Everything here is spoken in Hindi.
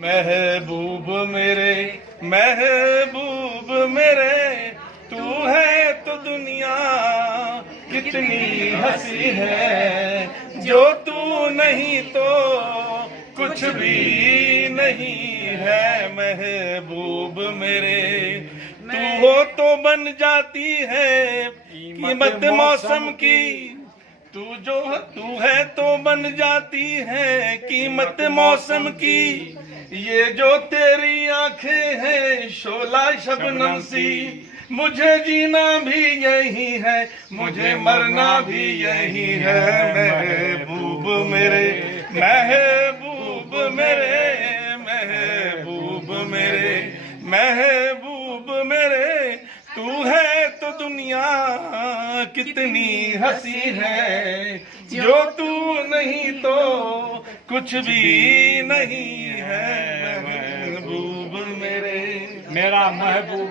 महबूब मेरे, महबूब मेरे, तू है तो दुनिया कितनी हंसी है। जो तू नहीं तो कुछ भी नहीं है। महबूब मेरे, तू हो तो बन जाती है कीमत मौसम की। तू है तो बन जाती है कीमत मौसम की। ये जो तेरी आंखें हैं शोला शबनम सी। मुझे जीना भी यही है, मुझे मरना भी यही है। महबूब मेरे, महबूब मेरे, महबूब मेरे, महबूब मेरे, तू है तो दुनिया कितनी हंसी है। जो तू नहीं तो कुछ भी नहीं है। महबूब मेरे, मेरा महबूब।